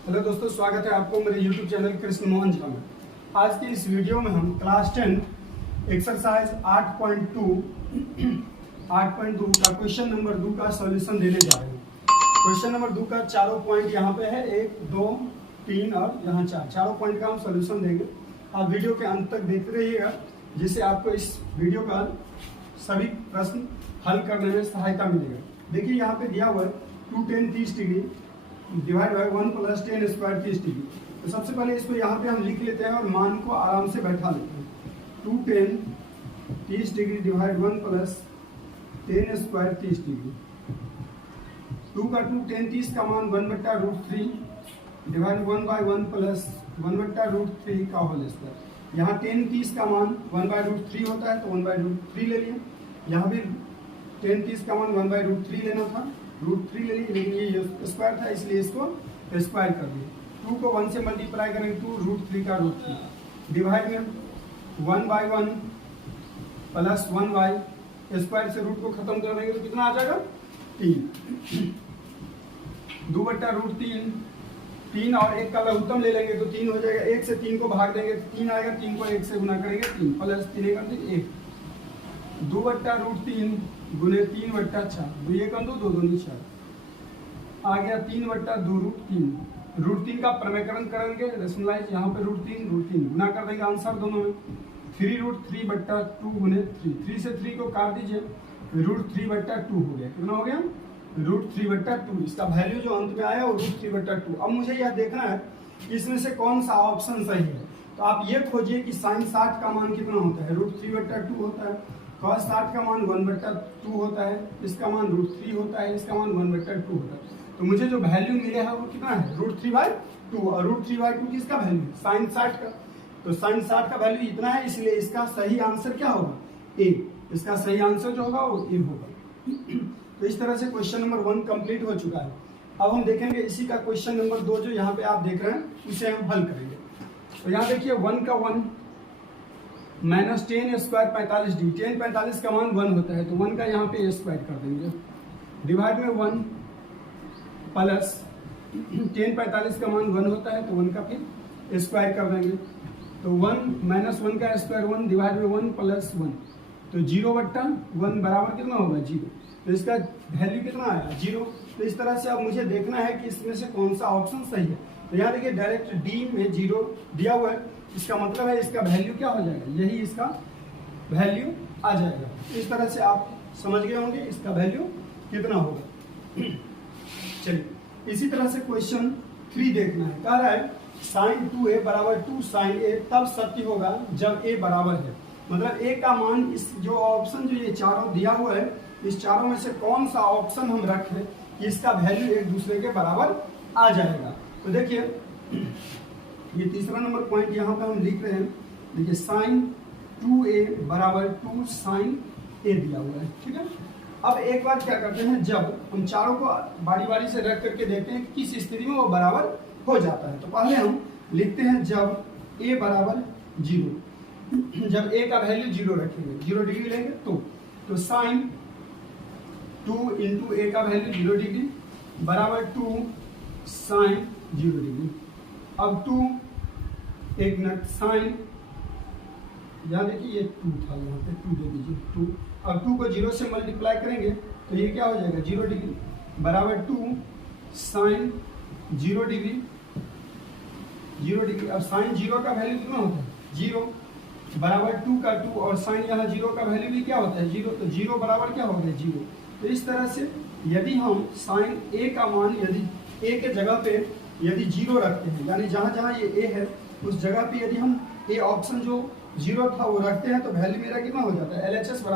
Hello दोस्तों, स्वागत है आपको मेरे YouTube चैनल कृष्ण मोहन झा में। आज की इस वीडियो में हम क्लास 10 एक्सरसाइज 8.2 का क्वेश्चन नंबर 2 का सॉल्यूशन देने जा रहे हैं। क्वेश्चन नंबर 2 का चारों पॉइंट यहाँ पे है, 1, 2, 3 और यहाँ 4। चारों पॉइंट का हम सॉल्यूशन देंगे। आप वीडियो के अंत तक देखते रहिएगा, जिससे आपको इस वीडियो का सभी प्रश्न हल करने में सहायता मिलेगा। देखिए यहाँ पे दिया हुआ है 2 tan 30 degree divide by 1 + tan square 30 degree. तो सबसे पहले इसको यहाँ पे हम लिख लेते हैं और मान को आराम से बैठा लेते हैं। 2 tan 30 degree divide 1 + tan square 30 degree. 2 का 2 tan 30 का मान 1/√3 डिवाइड 1/1 + 1/√3 का होल स्क्वायर। यहाँ tan 30 का मान 1/√3 होता है तो 1/√3 ले लिया। यहाँ भी tan 30 का मान 1/√3 लेना था, √3 ले ली, लेकिन ये स्क्वायर था इसलिए इसको स्क्वायर कर दिया। 2 को 1 से मल्टीप्लाई करेंगे 2 √3 का √3 डिवाइड में 1/1 + 1/, स्क्वायर से रूट को खत्म कर देंगे तो कितना आ जाएगा 3। 2/√3, 3 और 1 का लघुत्तम ले लेंगे तो 3 हो जाएगा। 1 से 3 को भाग देंगे तो 3 आएगा। 3 को 1 से गुना करेंगे 3 + 3 कर देंगे 1। 2/√3 गुने 3/4, 2 1 2 2 2 4 आ गया 3/2√3। √3 का प्रमेयकरण करेंगे, रेशनलाइज यहाँ पे √3 गुना कर देंगे आंसर दोनों में। 3√3/2 गुने 3 से 3 को काट दीजिए, √3/2 हो गया। कितना हो गया √3/2। इसका वैल्यू जो अंत में आया वो √3/2। अब मुझे यह देखना है इसमें से कौन सा ऑप्शन सही है। तो आप ये खोजिए कि sin 60 का मान कितना होता है, √3/2 होता है। cos 60 का मान 1/2 होता है, इसका मान √3 होता है, इसका मान 1/2 होता है। तो मुझे जो वैल्यू मिले है वो कितना है √3/2। और √3/2 किसका वैल्यू sin 60 का। तो sin 60 का वैल्यू इतना है, इसलिए इसका सही आंसर क्या होगा ए। इसका सही आंसर जो होगा वो ए होगा। तो इस तरह से क्वेश्चन नंबर 1 कंप्लीट हो चुका है। अब हम देखेंगे इसी का क्वेश्चन नंबर 2 जो यहाँ पे आप देख रहे हैं उसे हम हल करेंगे। तो यहाँ देखिए 1 का 1 minus tan square 45 degree. tan 45 का मान 1 होता है तो 1 का यहाँ पे स्क्वायर कर देंगे डिवाइड में 1 प्लस tan 45 का मान 1 होता है तो 1 का फिर स्क्वायर कर देंगे। तो 1 - 1 का स्क्वायर 1 डिवाइड में 1 + 1 तो 0/1 बराबर कितना होगा 0। तो इसका वैल्यू कितना आया 0। तो इस तरह से अब मुझे देखना है कि इसमें से कौन सा ऑप्शन सही है। तो यहाँ देखिए डायरेक्ट डी में 0 दिया हुआ है, इसका मतलब है इसका वैल्यू क्या हो जाएगा, यही इसका वैल्यू आ जाएगा। इस तरह से आप समझ गए होंगे इसका वैल्यू कितना होगा। चलिए इसी तरह से क्वेश्चन 3 देखना है। कह रहा है sin 2a = 2 sin a तब सत्य होगा जब a बराबर है। मतलब a का मान, इस जो ऑप्शन जो ये चारों दिया हुआ है, इस चारों में से कौन सा ऑप्शन हम रखें कि इसका वैल्यू एक दूसरे के बराबर आ जाएगा। तो देखिए ये तीसरा नंबर पॉइंट यहाँ पे हम लिख रहे हैं। देखिए sin 2a = 2 sin a दिया हुआ है, ठीक है। अब एक बार क्या करते हैं, जब हम चारों को बारी बारी से रख करके देखते हैं किस स्थिति में वो बराबर हो जाता है। तो पहले हम लिखते हैं जब a = 0, जब a का वैल्यू 0 रखेंगे, 0 डिग्री लेंगे तो sin 2 × a का वैल्यू 0 डिग्री बराबर 2 sin 0 डिग्री। अब 2 एक मिनट साइन, यहाँ देखिए ये 2 था, यहाँ पे 2 दे दीजिए 2। अब 2 को 0 से मल्टीप्लाई करेंगे तो ये क्या हो जाएगा 0 डिग्री बराबर 2 sin 0 डिग्री 0 डिग्री। अब sin 0 का वैल्यू कितना होता है 0 बराबर 2 का 2 और sin यहाँ 0 का वैल्यू भी क्या होता है 0। तो 0 बराबर क्या हो गया 0। तो इस तरह से यदि हम sin a का मान यदि a के जगह पे यदि 0 रखते हैं, यानी जहाँ जहाँ ये a है उस जगह पे यदि हम a ऑप्शन जो 0 था वो रखते हैं तो वैल्यू मेरा कितना हो जाता है LHS =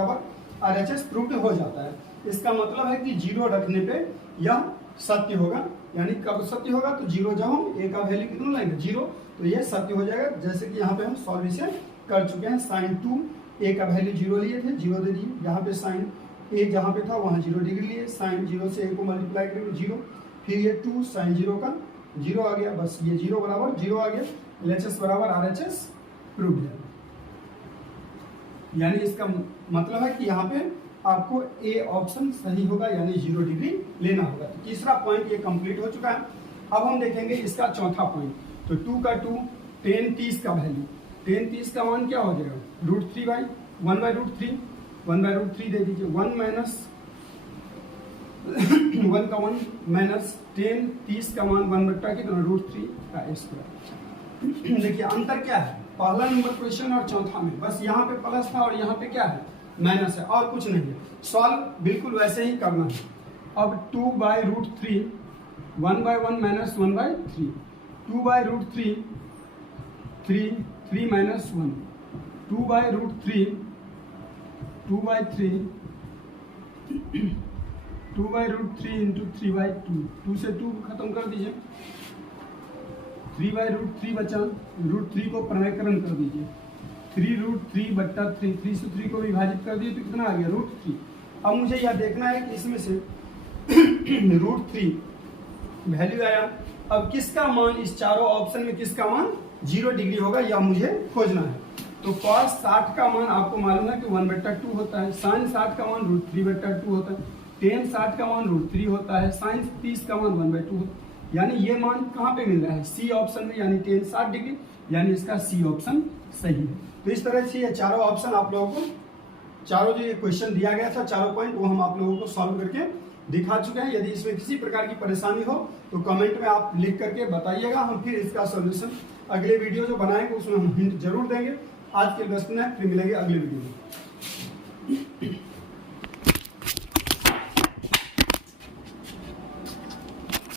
RHS प्रूव्ड हो जाता है। इसका मतलब है कि 0 रखने पे यह सत्य होगा। यानी कब सत्य होगा तो 0 जब हम a का वैल्यू कितना लेंगे 0 तो ये सत्य हो जाएगा। जैसे कि यहाँ पे हम सॉल्यूशन कर चुके हैं। sin 2 a का वैल्यू 0 लिए थे, 0 दे दिए। यहाँ पे sin a जहाँ पे था वहाँ 0 डिग्री लिए, sin 0 से a को मल्टीप्लाई करेंगे 0, फिर ये 2 sin 0 का 0 आ गया, बस ये 0 बराबर 0 आ गया। LHS = RHS प्रूव्ड है। यानी इसका मतलब है कि यहाँ पे आपको ए ऑप्शन सही होगा, यानी 0 डिग्री लेना होगा। तो तीसरा पॉइंट ये कंप्लीट हो चुका है। अब हम देखेंगे इसका चौथा पॉइंट। तो 2 का 2, tan 30 का वैल्यू, tan 30 का मान क्या हो जाएगा, √3/1/√3, 1/√3 दे दीजिए, 1 माइनस 1 का 1 माइनस tan 30 का मान 1 कितना √3 का स्क्वायर। देखिए अंतर क्या है पहला नंबर क्वेश्चन और चौथा में, बस यहाँ पे प्लस था और यहाँ पे क्या है माइनस है और कुछ नहीं है। सॉल्व बिल्कुल वैसे ही करना है। अब 2/√3, 1/1 माइनस 1/3, 2/√3, 3 माइनस 1, 2/√3, 2/3, 2/√3 इंटू 3/2, 2 से 2 खत्म कर दीजिए, 3/√3 बचा, √3 को प्रमेयकरण कर दीजिए, 3√3/3, 3 से 3 को विभाजित कर दिए तो कितना आ गया √3। अब मुझे यह देखना है कि इसमें से √3 वैल्यू आया, अब किसका मान इस चारों ऑप्शन में किसका मान 0 डिग्री होगा यह मुझे खोजना है। तो cos 60 का मान आपको मालूम है कि 1/2 होता है, sin 60 का मान √3/2 होता है, tan 60 का मान √3 होता है, sin 30 का मान 1/2 होता है। यानी ये मान कहाँ पे मिल रहा है, सी ऑप्शन में, यानी tan 60 डिग्री, यानी इसका सी ऑप्शन सही है। तो इस तरह से ये चारों ऑप्शन आप लोगों को, चारों जो ये क्वेश्चन दिया गया था चारों पॉइंट, वो हम आप लोगों को सॉल्व करके दिखा चुके हैं। यदि इसमें किसी प्रकार की परेशानी हो तो कमेंट में आप लिख करके बताइएगा, हम फिर इसका सॉल्यूशन अगले वीडियो जो बनाएंगे उसमें हम हिंट जरूर देंगे। आज के लिए बस इतना है, फिर मिलेंगे अगले वीडियो में।